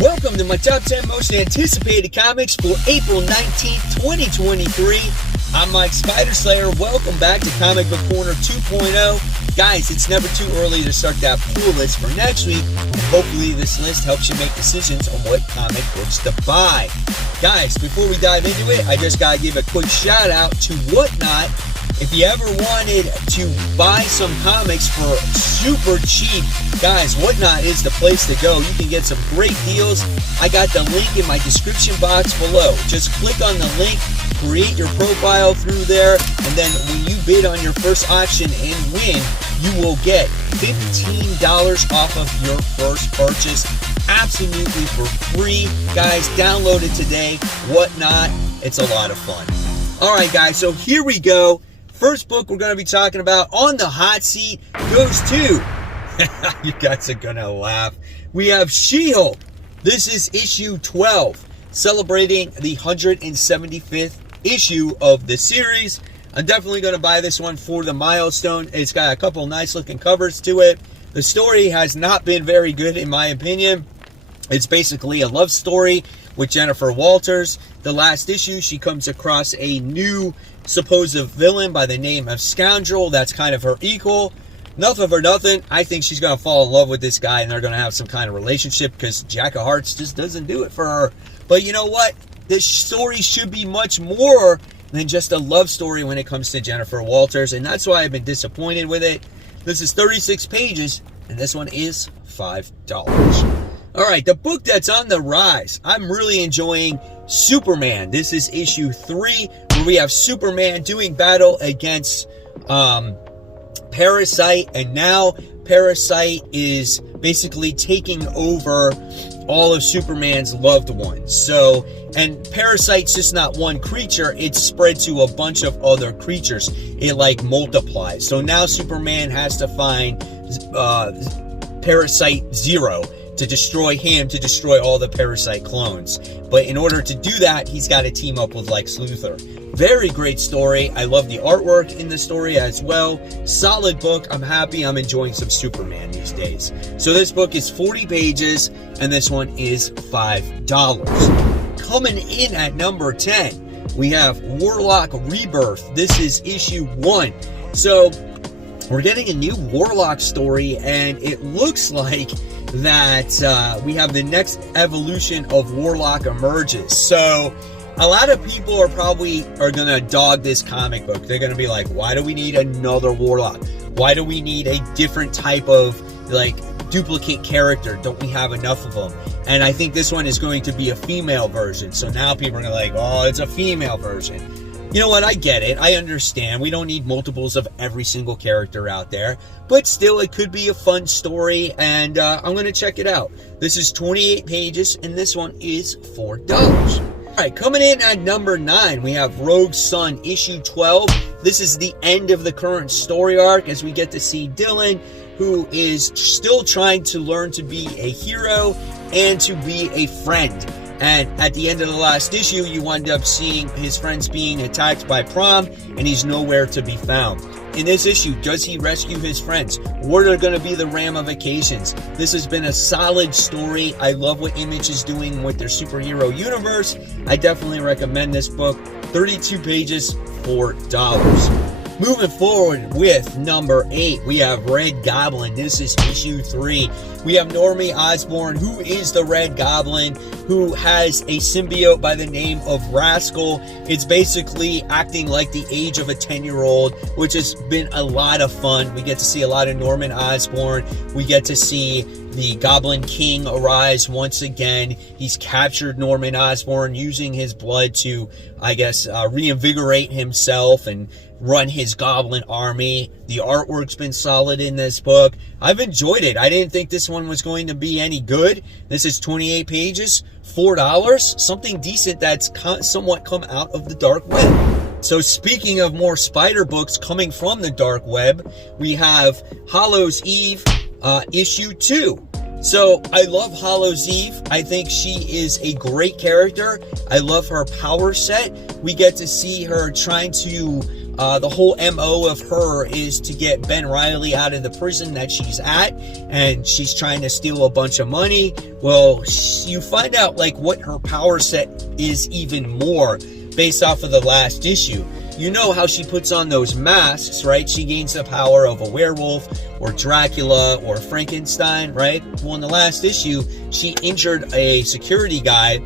Welcome to my top 10 most anticipated comics for April 19th, 2023. I'm Mike Spider Slayer. Welcome back to Comic Book Corner 2.0. Guys, it's never too early to start that pool list for next week. Hopefully this list helps you make decisions on what comic books to buy. Guys, before we dive into it, I just got to give a quick shout out to Whatnot. If you ever wanted to buy some comics for super cheap, guys, Whatnot is the place to go. You can get some great deals. I got the link in my description box below. Just click on the link, create your profile through there, and then when you bid on your first auction and win, you will get $15 off of your first purchase, absolutely for free. Guys, download it today. Whatnot, it's a lot of fun. All right, guys, so here we go. First book we're going to be talking about on the hot seat goes to, you guys are going to laugh, we have She-Hulk. This is issue 12, celebrating the 175th issue of the series. I'm definitely going to buy this one for the milestone. It's got a couple nice looking covers to it. The story has not been very good in my opinion. It's basically a love story with Jennifer Walters. The last issue, she comes across a new supposed villain by the name of Scoundrel. That's kind of her equal. Enough of her nothing. I think she's going to fall in love with this guy and they're going to have some kind of relationship because Jack of Hearts just doesn't do it for her. But you know what? This story should be much more than just a love story when it comes to Jennifer Walters, and that's why I've been disappointed with it. This is 36 pages, and this one is $5. All right, the book that's on the rise. I'm really enjoying Superman. This is issue 3, where we have Superman doing battle against Parasite, and now Parasite is basically taking over all of Superman's loved ones. So, and Parasite's just not one creature, it's spread to a bunch of other creatures. It like multiplies. So now Superman has to find Parasite Zero to destroy him, to destroy all the Parasite clones. But in order to do that, he's got to team up with Lex Luthor. Very great story. I love the artwork in the story as well. Solid book. I'm happy. I'm enjoying some Superman these days. So this book is 40 pages, and this one is $5. Coming in at number 10, we have Warlock Rebirth. This is issue 1. So we're getting a new Warlock story, and it looks like that we have the next evolution of Warlock emerges. So a lot of people are going to dog this comic book. They're going to be like, why do we need another Warlock? Why do we need a different type of like duplicate character? Don't we have enough of them? And I think this one is going to be a female version. So now people are like, oh, it's a female version. You know what? I get it. I understand. We don't need multiples of every single character out there. But still, it could be a fun story, and I'm going to check it out. This is 28 pages, and this one is $4. All right, coming in at number 9, we have Rogue Sun, issue 12. This is the end of the current story arc, as we get to see Dylan, who is still trying to learn to be a hero and to be a friend. And at the end of the last issue, you wind up seeing his friends being attacked by Prom, and he's nowhere to be found. In this issue, does he rescue his friends? What are going to be the ramifications? This has been a solid story. I love what Image is doing with their superhero universe. I definitely recommend this book. 32 pages, $4. Moving forward with number 8, we have Red Goblin. This is issue 3. We have Normie Osborn, who is the Red Goblin, who has a symbiote by the name of Rascal. It's basically acting like the age of a 10-year-old, which has been a lot of fun. We get to see a lot of Norman Osborn. We get to see the Goblin King arise once again. He's captured Norman Osborn using his blood to, I guess, reinvigorate himself and run his goblin army. The artwork's been solid in this book. I've enjoyed it. I didn't think this one was going to be any good. This is 28 pages, $4. Something decent that's somewhat come out of the dark web. So speaking of more spider books coming from the dark web, we have Hallows Eve, issue 2. So I love Hallows Eve. I think she is a great character. I love her power set. We get to see her trying to The whole MO of her is to get Ben Reilly out of the prison that she's at, and she's trying to steal a bunch of money. Well, you find out like what her power set is even more based off of the last issue. You know how she puts on those masks, right? She gains the power of a werewolf or Dracula or Frankenstein, right? Well, in the last issue, she injured a security guy,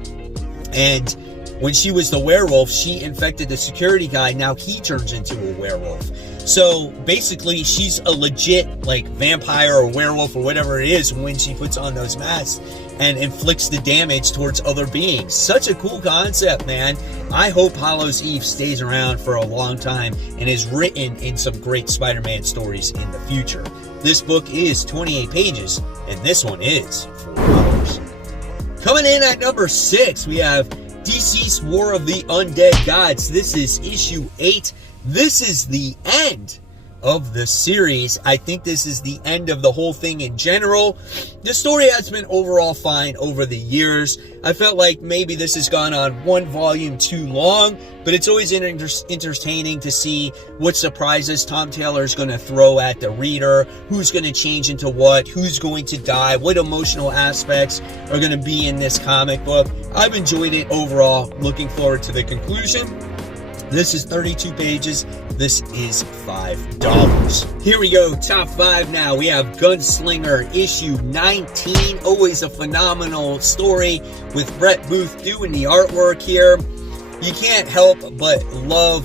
and when she was the werewolf, she infected the security guy. Now he turns into a werewolf. So basically, she's a legit like vampire or werewolf or whatever it is when she puts on those masks and inflicts the damage towards other beings. Such a cool concept, man. I hope Hallows Eve stays around for a long time and is written in some great Spider-Man stories in the future. This book is 28 pages, and this one is $4. Coming in at number 6, we have DC's War of the Undead Gods. This is issue 8. This is the end of the series. I think this is the end of the whole thing in general. The story has been overall fine over the years. I felt like maybe this has gone on one volume too long, but it's always entertaining to see what surprises Tom Taylor is going to throw at the reader, who's going to change into what, who's going to die, what emotional aspects are going to be in this comic book. I've enjoyed it overall. Looking forward to the conclusion. This is 32 pages. This is $5. Here we go, top 5 now. We have Gunslinger issue 19. Always a phenomenal story with Brett Booth doing the artwork here. You can't help but love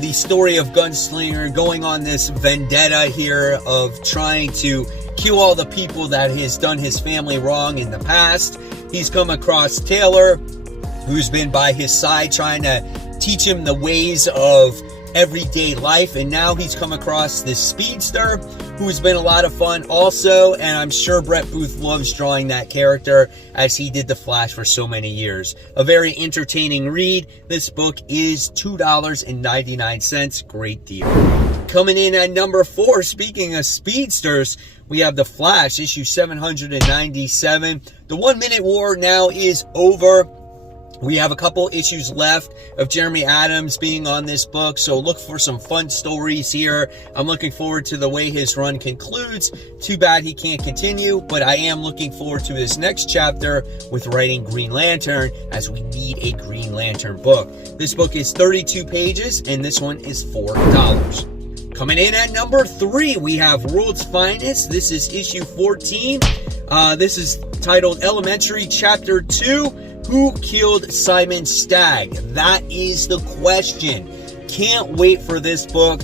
the story of Gunslinger going on this vendetta here of trying to kill all the people that has done his family wrong in the past. He's come across Taylor, who's been by his side trying to teach him the ways of everyday life, and now he's come across this speedster who's been a lot of fun also, and I'm sure Brett Booth loves drawing that character as he did the Flash for so many years. A very entertaining read. This book is $2.99. Great deal. Coming in at number 4, speaking of speedsters, we have the Flash issue 797. The 1 minute war now is over. We have a couple issues left of Jeremy Adams being on this book, so look for some fun stories here. I'm looking forward to the way his run concludes. Too bad he can't continue, but I am looking forward to his next chapter with writing Green Lantern, as we need a Green Lantern book. This book is 32 pages, and this one is $4. Coming in at number 3, we have World's Finest. This is issue 14. This is titled Elementary Chapter 2. Who killed Simon Stagg? That is the question. Can't wait for this book.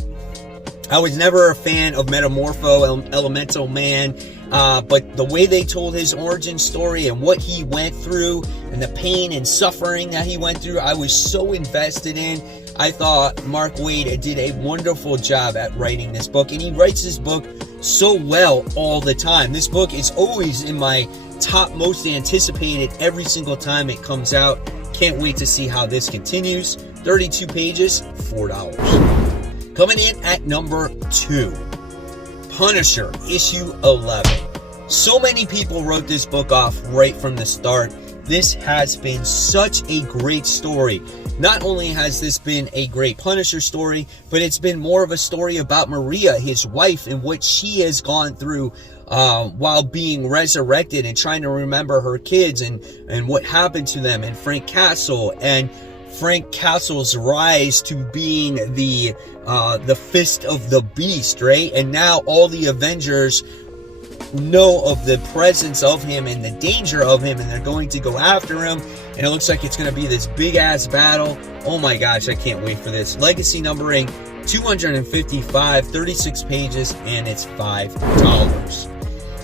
I was never a fan of Metamorpho Elemental Man, but the way they told his origin story and what he went through and the pain and suffering that he went through, I was so invested in. I thought Mark Waid did a wonderful job at writing this book, and he writes this book so well all the time. This book is always in my top most anticipated every single time it comes out. Can't wait to see how this continues. 32 pages, $4. Coming in at number 2, Punisher issue 11. So many people wrote this book off right from the start. This has been such a great story. Not only has this been a great Punisher story, but it's been more of a story about Maria, his wife, and what she has gone through while being resurrected and trying to remember her kids and what happened to them, and Frank Castle and Frank Castle's rise to being the fist of the beast, right? And now all the Avengers know of the presence of him and the danger of him, and they're going to go after him, and it looks like it's going to be this big ass battle. Oh my gosh, I can't wait for this. Legacy numbering 255, 36 pages, and it's $5.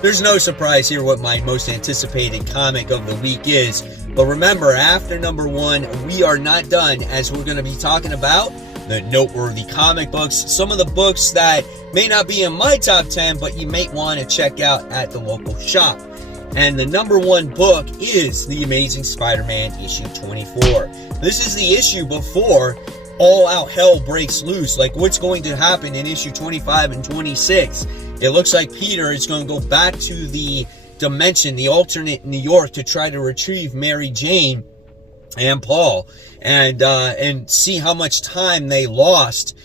There's no surprise here what my most anticipated comic of the week is, but remember, after number 1, we are not done, as we're going to be talking about the noteworthy comic books, some of the books that may not be in my top 10, but you may want to check out at the local shop. And the number 1 book is The Amazing Spider-Man issue 24. This is the issue before all out hell breaks loose. Like, what's going to happen in issue 25 and 26? It looks like Peter is going to go back to the dimension, the alternate New York, to try to retrieve Mary Jane. and Paul, and see how much time they lost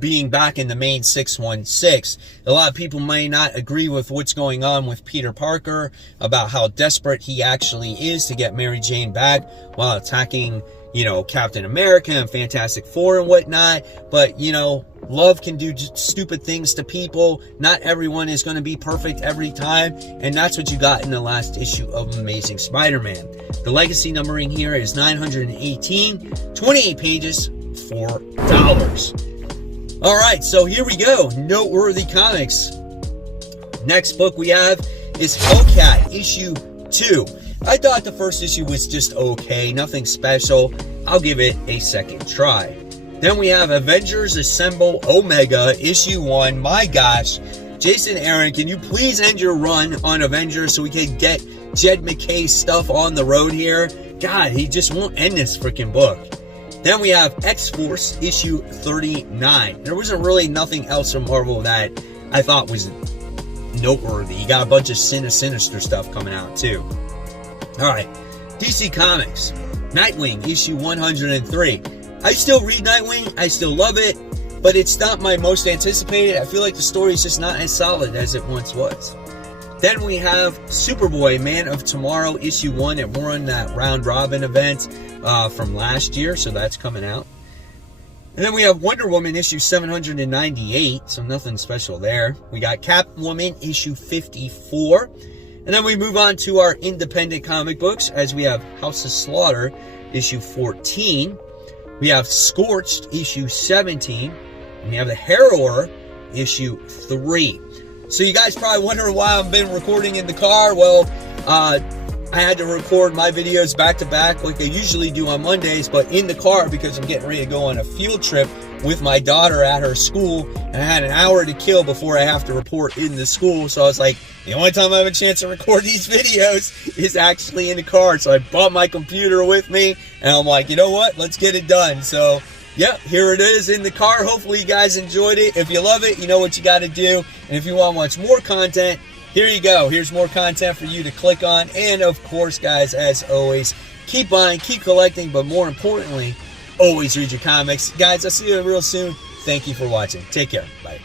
being back in the main 616. A lot of people may not agree with what's going on with Peter Parker, about how desperate he actually is to get Mary Jane back while attacking, you know, Captain America and Fantastic Four and whatnot. But, you know, love can do stupid things to people. Not everyone is going to be perfect every time, and that's what you got in the last issue of Amazing Spider-Man. The legacy numbering here is 918, 28 pages, $4. All right, so here we go. Noteworthy Comics. Next book we have is Hellcat, issue 2. I thought the first issue was just okay, nothing special. I'll give it a second try. Then we have Avengers Assemble Omega, issue 1. My gosh, Jason Aaron, can you please end your run on Avengers so we can get Jed McKay's stuff on the road here? God, he just won't end this freaking book. Then we have X-Force, issue 39. There wasn't really nothing else from Marvel that I thought was noteworthy. You got a bunch of sinister stuff coming out, too. Alright, DC Comics, Nightwing, issue 103. I still read Nightwing, I still love it, but it's not my most anticipated. I feel like the story is just not as solid as it once was. Then we have Superboy, Man of Tomorrow, issue 1, and we're on that round robin event from last year, so that's coming out. And then we have Wonder Woman, issue 798, so nothing special there. We got Catwoman, issue 54. And then we move on to our independent comic books, as we have House of Slaughter, issue 14. We have Scorched, issue 17. And we have The Harrower, issue 3. So you guys probably wondering why I've been recording in the car. Well, I had to record my videos back to back like I usually do on Mondays, but in the car because I'm getting ready to go on a field trip with my daughter at her school, and I had an hour to kill before I have to report in the school. So I was like, the only time I have a chance to record these videos is actually in the car. So I brought my computer with me, and I'm like, you know what? Let's get it done. So yeah, here it is in the car. Hopefully you guys enjoyed it. If you love it, you know what you got to do. And if you want to watch more content, here you go. Here's more content for you to click on. And of course, guys, as always, keep buying, keep collecting, but more importantly, always read your comics. Guys, I'll see you real soon. Thank you for watching. Take care. Bye.